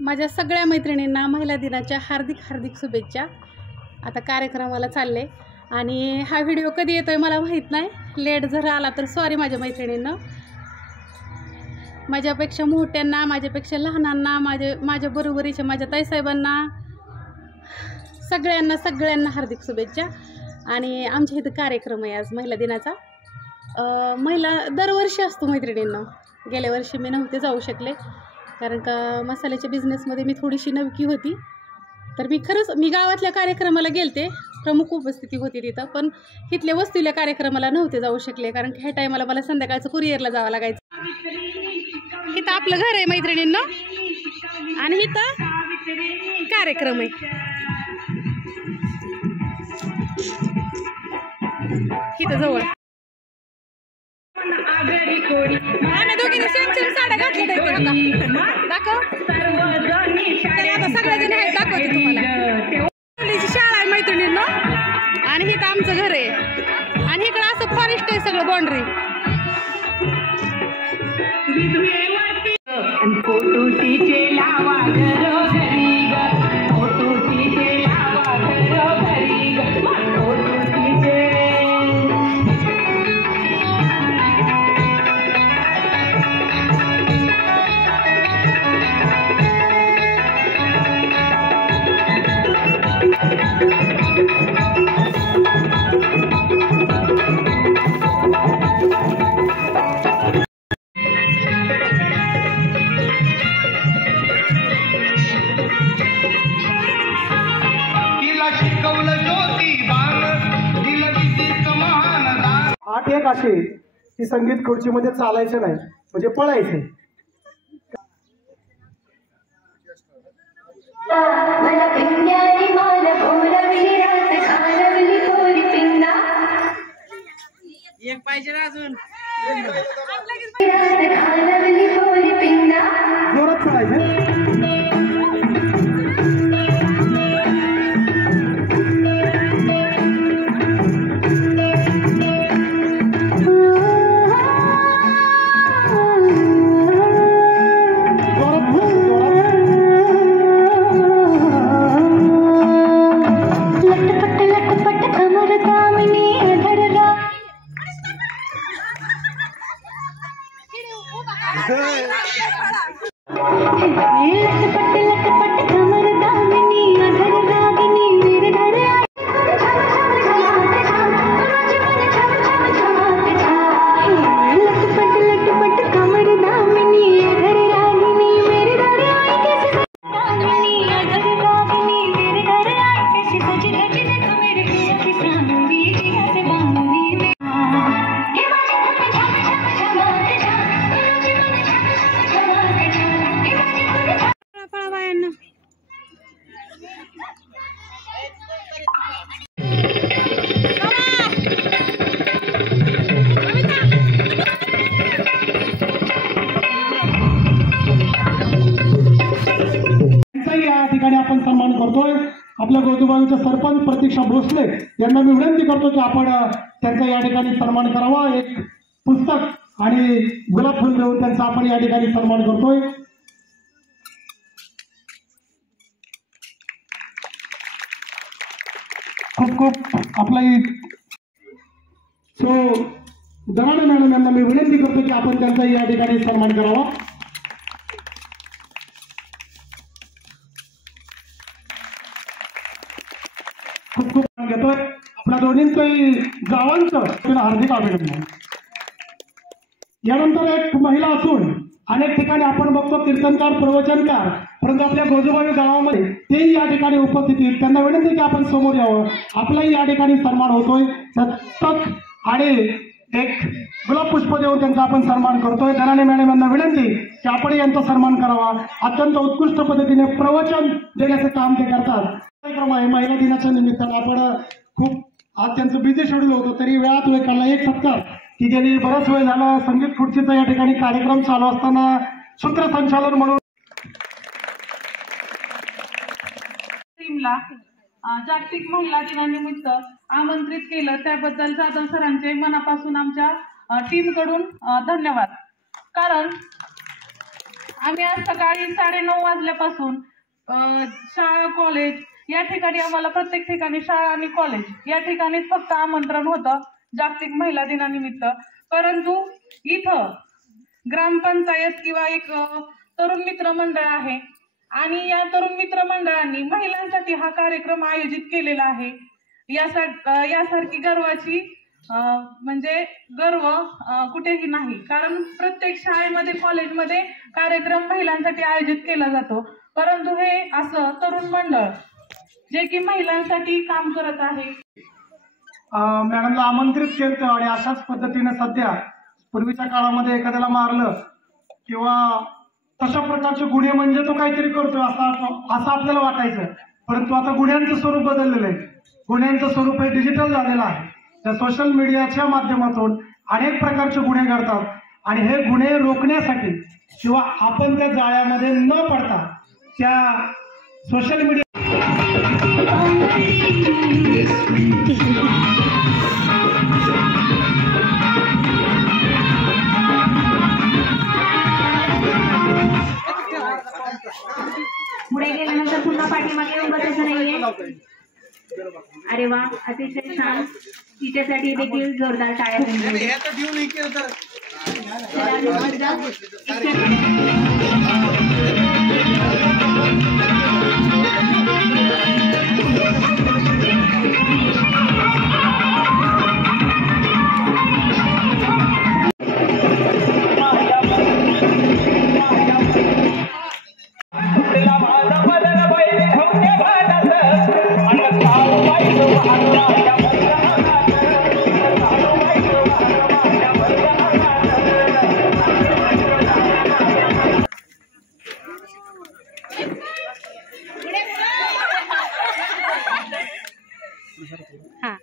माझ्या सगळ्या मैत्रिणींना महिला दिनाच्या हार्दिक हार्दिक शुभेच्छा। आता कार्यक्रमाला चालले आणि हा व्हिडिओ कधी येतोय मला माहीत नाही, लेट जर आला तर सॉरी माझ्या मैत्रिणींना। माझ्यापेक्षा मोठ्यांना, माझ्यापेक्षा लहानांना, माझ्या बरोबरीच्या माझ्या ताईसाहेबांना सगळ्यांना हार्दिक शुभेच्छा। आणि आमच्या इथं कार्यक्रम आहे आज महिला दिनाचा। महिला दरवर्षी असतो मैत्रिणींना। गेल्या वर्षी मी नव्हते जाऊ शकले कारण का मसाल्याच्या बिझनेसमध्ये मी थोडीशी नवकी होती, तर मी गावातल्या कार्यक्रमाला गेलते, प्रमुख उपस्थिती होती तिथं, पण इथल्या वस्तील्या कार्यक्रमाला नव्हते जाऊ शकले कारण ह्या टायमाला मला संध्याकाळचं कुरिअरला जावं लागायचं। इथं आपलं घर आहे मैत्रिणींना आणि इथं कार्यक्रम आहे। इथं जवळ आम्ही दोघींनी सेम साड्या घातल्या बघा, दाखव आता सगळ्याजण आहेत, दाखवते तुम्हाला। शाळा आहे मैत्रिणींना आणि इथं आमचं घर आहे आणि इकडं असं फॉरेस्ट आहे सगळं, बाउंड्री। एक असे की संगीत खुर्चीमध्ये चालायचं नाही, म्हणजे पळायचं। एक पाहिजे अजून जोरात पळायचं। आपण सन्मान करतोय। आपल्या गोजूबाईचा सरपंच प्रतीक्षा भोसले यांना मी विनंती करतो की आपण त्यांचा या ठिकाणी सन्मान करावा। एक पुस्तक आणि गुलाब फुल देऊन त्यांचा आपण या ठिकाणी सन्मान करतोय। खूप आपला दराणे मॅडम यांना मी विनंती करतो की आपण त्यांचा या ठिकाणी सन्मान करावा। खूप घेतोय आपल्या दोन्हींचंही गावांचं हार्दिक अभिनंदन। यानंतर एक महिला असून अनेक ठिकाणी आपण बघतो कीर्तनकार, प्रवचनकार, परंतु आपल्या गोजूबाई गावामध्ये तेही या ठिकाणी उपस्थित आहेत। त्यांना विनंती की आपण समोर यावं, आपलाही या ठिकाणी सन्मान होतोय। तक आणि एक गुलाब पुष्प देऊन त्यांचा आपण सन्मान करतोय। दराणे मॅडम यांना विनंती की आपण यांचा सन्मान करावा। अत्यंत उत्कृष्ट पद्धतीने प्रवचन देण्याचं काम ते करतात। कार्यक्रम आहे महिला दिनाच्या निमित्तानं, आपण खूप आज त्यांचं बिझी शेड्यूल होतं तरी वेळात वेळ काढला। एक सत्कार की गेली बराच वेळ झाला संगीत खुर्चीचा या ठिकाणी कार्यक्रम चालू असताना सूत्रसंचालन म्हणून जागतिक महिला दिनानिमित्त आमंत्रित केलं त्याबद्दल जाधव सरांचे मनापासून आमच्या टीमकडून धन्यवाद। कारण आम्ही आज सकाळी 9:30 वाजल्यापासून शाळा कॉलेज या ठिकाणी आम्हाला प्रत्येक ठिकाणी शाळा आणि कॉलेज या ठिकाणीच फक्त आमंत्रण होतं जागतिक महिला दिनानिमित्त, परंतु इथं ग्रामपंचायत किंवा एक तरुण मित्र मंडळ आहे आणि या तरुण मित्र मंडळांनी महिलांसाठी हा कार्यक्रम आयोजित केलेला आहे। यासारखी गर्वाची म्हणजे गर्व कुठेही नाही, कारण प्रत्येक शाळेमध्ये कॉलेजमध्ये कार्यक्रम महिलांसाठी आयोजित केला जातो, परंतु हे असं तरुण मंडळ जे की महिलांसाठी काम करत आहे। मॅडमला आमंत्रित केलं आणि अशाच पद्धतीने सध्या पूर्वीच्या काळामध्ये एखाद्याला मारलं किंवा तशा प्रकारचे गुन्हे म्हणजे तो काहीतरी करतोय असं आपल्याला वाटायचं, परंतु आता गुन्ह्यांचं स्वरूप बदललेलं आहे। गुन्ह्यांचं स्वरूप हे डिजिटल झालेलं आहे। त्या सोशल मीडियाच्या माध्यमातून अनेक प्रकारचे गुन्हे घडतात आणि हे गुन्हे रोखण्यासाठी किंवा आपण त्या जाळ्यामध्ये न पडता त्या सोशल मीडिया पुढे गेल्यानंतर पुन्हा पाठीमागे येऊन बसायचं नाहीये। अरे वा, अतिशय छान। तिच्यासाठी देखील जोरदार टाळ्या हां